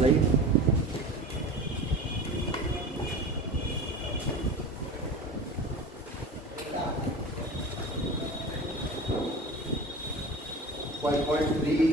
Light 5.3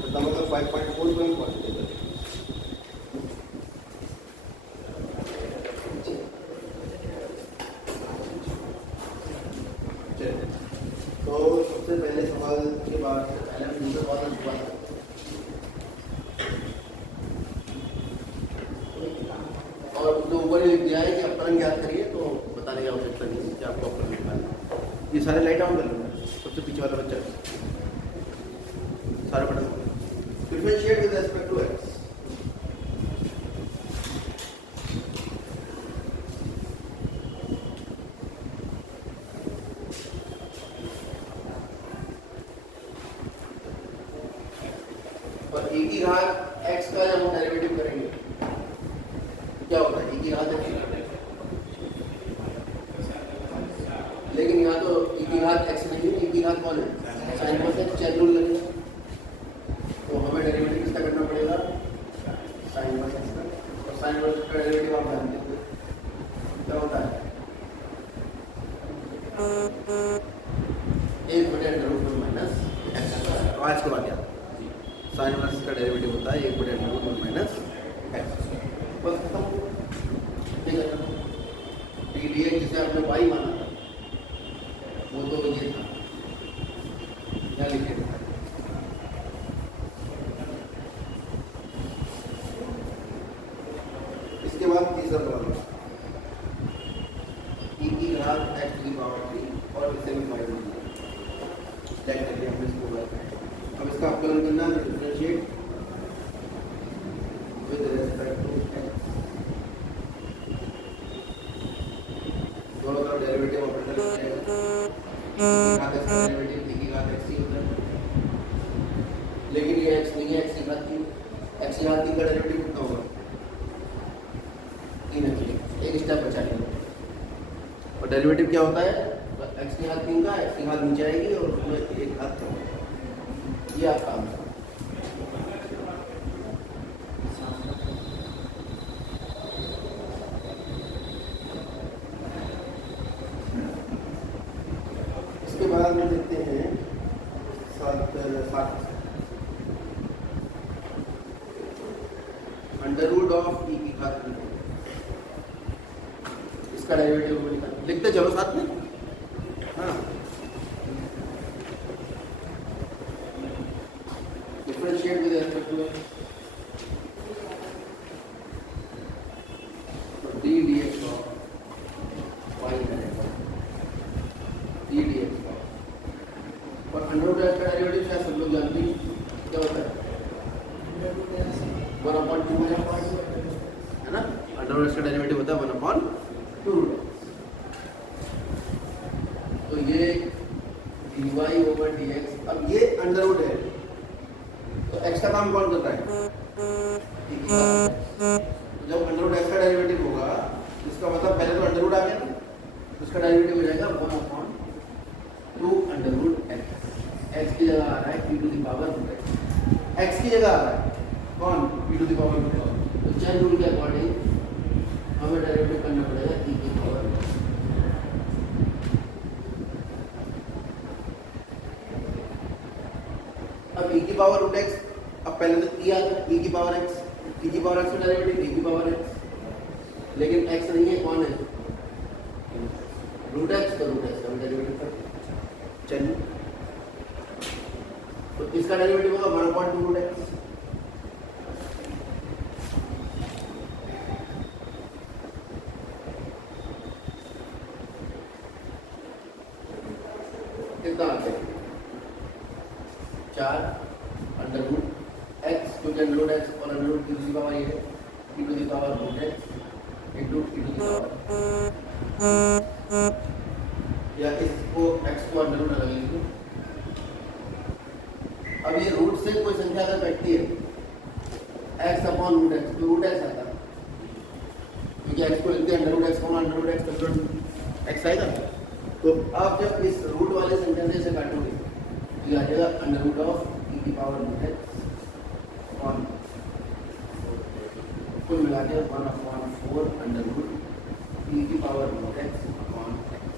मतलब 5.4 में पहुंचते तो सबसे पहले सवाल के बाद पहले दूसरा सवाल हुआ था और जो ऊपर लिख दिया है कि अपकरण याद करिए तो बताने की आवश्यकता नहीं है कि आपको अपकरण निकालना है। ये सारे लाइट ऑन कर लूँगा सबसे पीछे वाला बच्चा सारे button differentiate with respect to x और e की घात x का जब हम डेरिवेटिव करेंगे क्या होता है e की घात x लेकिन यहाँ तो e की घात x नहीं है e की घात कौन है sine cos x chain rule लगेगा तो हमें डेरिवेटिव किसका करना पड़ेगा साइन कोस x का और साइन कोस का डेरिवेटिव आप जानते हो क्या होता है 1/√1 माइनस x आज के बाद याद साइन इनवर्स का डेरिवेटिव होता है 1/√1 माइनस x बस खत्म ठीक है dx जिसे आपने y माना था वो तो ये था क्या लिखे इसके बाद तीसरा सवाल e की घात x की पावर 3 और इसे भी फाइंड करना है करके हमने इसको अब इसका अपकरण करना है differentiate with respect to x दोनों तरफ डेरिवेटिव ऑपरेटर करेगा घात x का डेरिवेटिव e की घात x ही होता है लेकिन ये x नहीं है x की घात 3 x की घात 3 का डेरिवेटिव कितना होगा 3 x एक स्टेप बचा लिया और डेरिवेटिव क्या होता है x की घात 3 का x की घात नीचे आएगी और उसमें एक घात कम ये आपका आंसर इसके बाद में देखते हैं अंडररूट ऑफ e की घात 3 इसका डेरिवेटिव लिखते चलो साथ में हाँ differentiate with respect to d dx of y d dx और अंडररूट x का डेरिवेटिव शायद सब लोग जानते हैं क्या होता है 1/2 है ना अंडररूट x का डेरिवेटिव होता है 1/2 तो ये dy/dx अब ये अंडररूट है तो x का काम कौन करता है तो जब अंडररूट x का डेरिवेटिव होगा इसका मतलब पहले तो अंडररूट आ गया ना उसका डेरिवेटिव हो जाएगा 1/2 अंडररूट x की जगह आ रहा है p to the power x की जगह आ रहा है कौन p टू द पावर तो चेन रूल के अकॉर्डिंग हमें डेरिवेटिव करना पड़ेगा e की पावर अब e की पावर रूट x अब पहले तो e आ गया e की पावर x का डेरिवेटिव e की पावर x लेकिन x नहीं है कौन है रूट x तो रूट x का डेरिवेटिव कर चलिए तो इसका डेरिवेटिव होगा 1/2 रूट x कितना आता है 4 अंडररूट x क्योंकि अंडररूट x और अंडररूट की दूसरी पावर ये है e to the power root x into e to the power या इसको x को अंडररूट लगा लीजिए अब ये रूट से कोई संख्या अगर बैठती है x अपॉन रूट x तो रूट x आता है क्योंकि x को लिखते हैं under root x upon under root x तो x आएगा तो आप जब इस रूट वाले संख्या से इसे काटोगे तो आ जाएगा अंडररूट ऑफ e की पावर रूट x अपॉन मिला के 1/4 अंडर रूट ई की power root x upon x.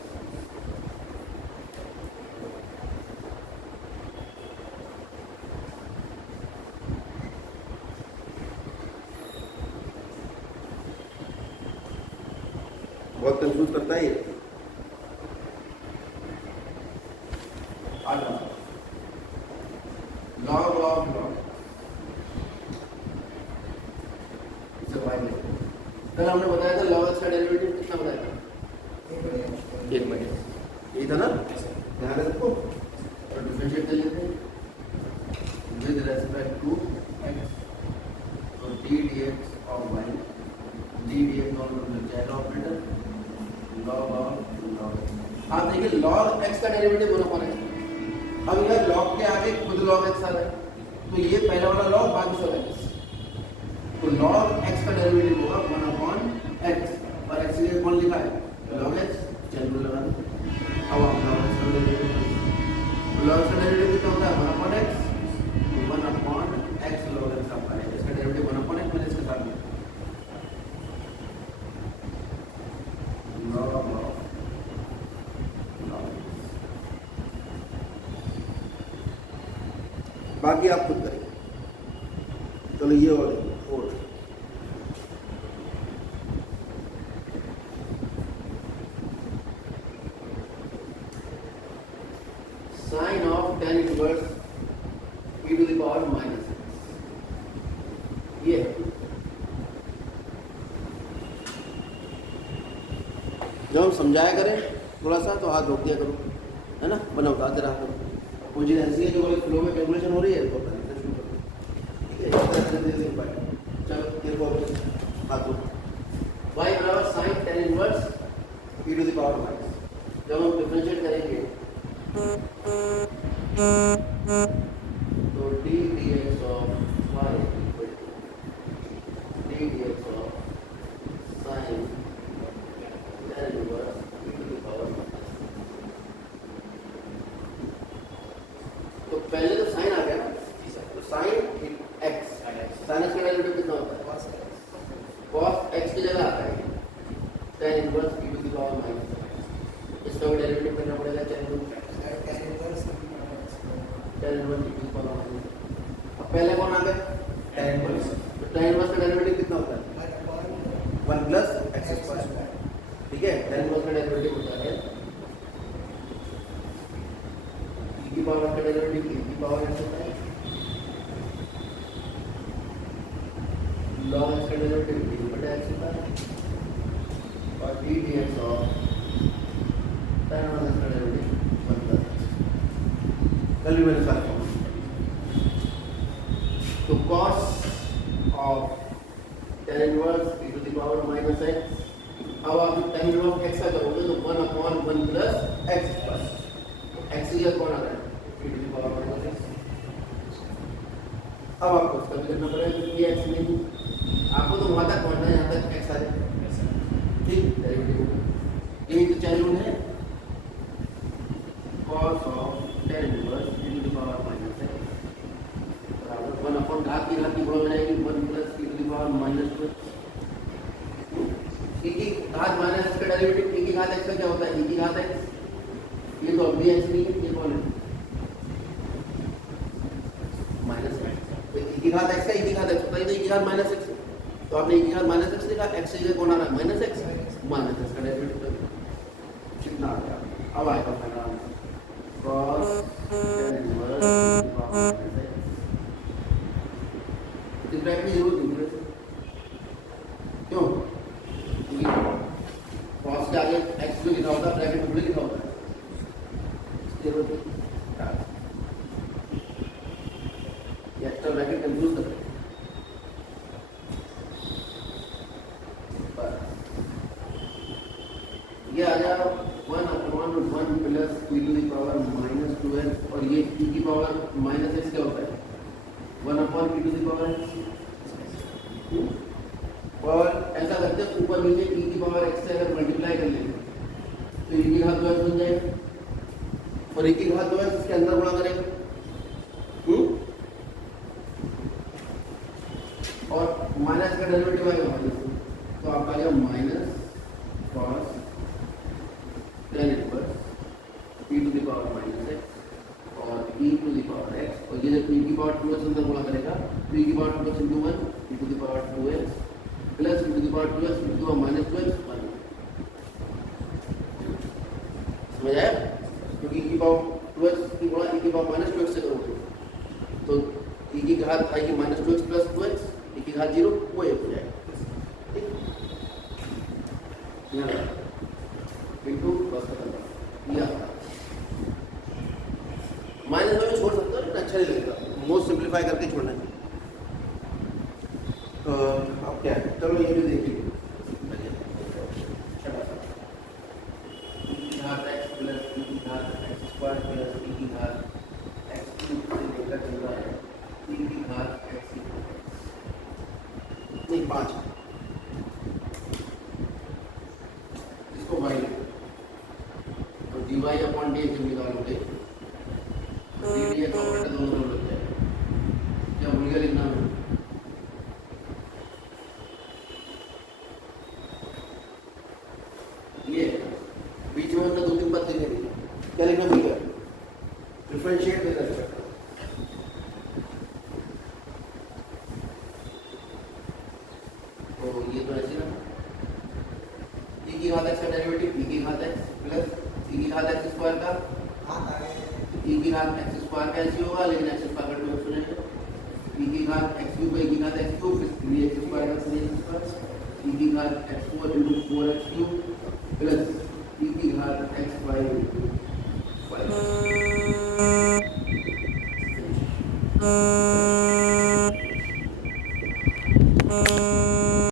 बहुत कंफ्यूज करता है ये। लॉग ऑफ लॉग कल हमने बताया था लॉग एक्स का डेरिवेटिव कितना बताया था? 1 बटे यही था ना, ध्यान रखो और डिफरेंशिएट कर लेते हैं विद रेस्पेक्ट टू एक्स। तो d d x of y d d x नॉन मिल जाएगा ऑपरेटर लॉग ऑफ लॉग। आप देखिए लॉग एक्स का डेरिवेटिव होना पड़ेगा। अब यह लॉग के आगे खुद लॉग एक्स आ रहा है तो ये पहला वाला लॉग बाकी सब एक्स। तो लॉग एक्स का डेरिवेटिव होगा 1/x और x के कौन लिखा है लॉग एक्स, चलो लगा दो। अब आप लॉग एक्स का डेरिवेटिव लॉग एक्स का डेरिवेटिव कितना होता है 1/x तो 1/x लॉग एक्स आपका है। इसका डेरिवेटिव 1/x मैंने इसके साथ में लॉग बाकी आप खुद करेंगे। चलो ये और sine of tan inverse e to the power minus ये जब हम समझाया करें थोड़ा सा तो हाथ रोक दिया करो, है ना, वरना बताते रहा करो। कुछ ऐसी है जो फ्लो में कैलकुलेशन हो रही है तो करना शुरू करो, ठीक है। चलो तेरे को हाथ रोक y बराबर sine tan inverse e to the power minus. जब हम डिफरेंशिएट करेंगे तो d dx of y d dx of sine tan inverse e to the power minus. तो पहले तो साइन आ गया ना, तो साइन x साइन x का डेरिवेटिव कितना होता है cos x की जगह आता है tan inverse e to the power minus. इसका भी डेरिवेटिव करना पड़ेगा tan इनवर्स अब पहले कौन आ गया tan इनवर्स। तो tan इनवर्स का डेरिवेटिव कितना होता है 1 प्लस x स्क्वायर, ठीक है। tan इनवर्स का डेरिवेटिव होता है e की पावर का डेरिवेटिव e की पावर x होता है log x का डेरिवेटिव d बटा x होता है और d dx of tan inverse का डेरिवेटिव 1 प्लस कल भी मैंने साथ तो cos of tan inverse e to the power minus x। अब आप tan इनवर्स x का करोगे तो 1/1 प्लस x प्लस x की जगह कौन आ रहा है e to the power minus x। अब आपको उसका भी करना पड़ेगा क्योंकि x नहीं आपको तो वहां तक पहुंचना है, यहाँ तक x आ जाए, ठीक डेरिवेटिव यही तो चाहे रूल है cos of tan inverse e to the power minus x बराबर 1/घात की गुणा में जाएगी 1 plus e to the power minus 2। e की घात माइनस x का डेरिवेटिव e की घात x का क्या होता है e की घात x। ये तो अभी x नहीं है, ये कौन है माइनस x। तो e की घात x का e की घात x होता है तो e की घात माइनस x। तो आपने e की घात माइनस x लिखा, x से कौन आ रहा है माइनस x, माइनस x का डेरिवेटिव कितना आ गया। अब आएगा final answer cos tan inverse e to the power minus x। इस ब्रैकेट की जरूरत नहीं है क्यों, cos के आगे x जो लिखा होता है ब्रैकेट में थोड़ी लिखा होता है, जरूरत नहीं। ये एक्स्ट्रा ब्रैकेट कंफ्यूज करते हैं। ये आ जाएगा 1/1 plus e to the power minus 2x और ये e की पावर माइनस x क्या होता है 1/e to the power x। और ऐसा करते हैं ऊपर नीचे e की पावर x से अगर मल्टीप्लाई कर लेंगे तो e की घात 2x बन जाएगा और e की घात 2x इसके अंदर गुणा करेंगे और माइनस का डेरिवेटिव आएगा माइनस, तो आपका आएगा minus cos tan inverse e to the power minus x और e to the power x, और ये जब e की पावर 2x अंदर गुणा करेगा तो e की power 2x into 1 e to the power 2x plus e to the power 2x into minus 2x 1। समझ आया? क्योंकि e की पावर 2x की गुणा e की पावर माइनस 2x से करोगे तो e की घात आएगी minus 2x plus 2x, e की घात 0 वो 1 हो जाएगा। इंटू बस खत्म या माइनस में भी छोड़ सकते हो लेकिन अच्छा नहीं लगेगा, मोस्ट सिंप्लीफाई करके छोड़ना चाहिए। अब क्या है, चलो ये भी देखिए घात x प्लस e की घात x स्क्वायर प्लस e की घात x क्यूब से लेकर चल रहा है e की घात x नहीं 5 इसको y तो dy अपॉन dx जब निकालोगे तो ddx और उल्टा दोनों तरफ लग जाएगा। क्या भूल गया लिखना है? ये बीच में हमने 2-3 पद लिखे थे, क्या लिखना भूल गया? Differentiate with respect. तो ये तो ऐसे ना e की घात x का डेरिवेटिव e की घात x प्लस e की घात x स्क्वायर का e की घात x स्क्वायर का ऐसे होगा लेकिन x स्क्वायर का 2x हो जाएगा, e की घात x क्यूब e की घात x क्यूब फिर 3x स्क्वायर का 3x स्क्वायर e की घात x4 into 4x cube plus e की घात x5 into 5।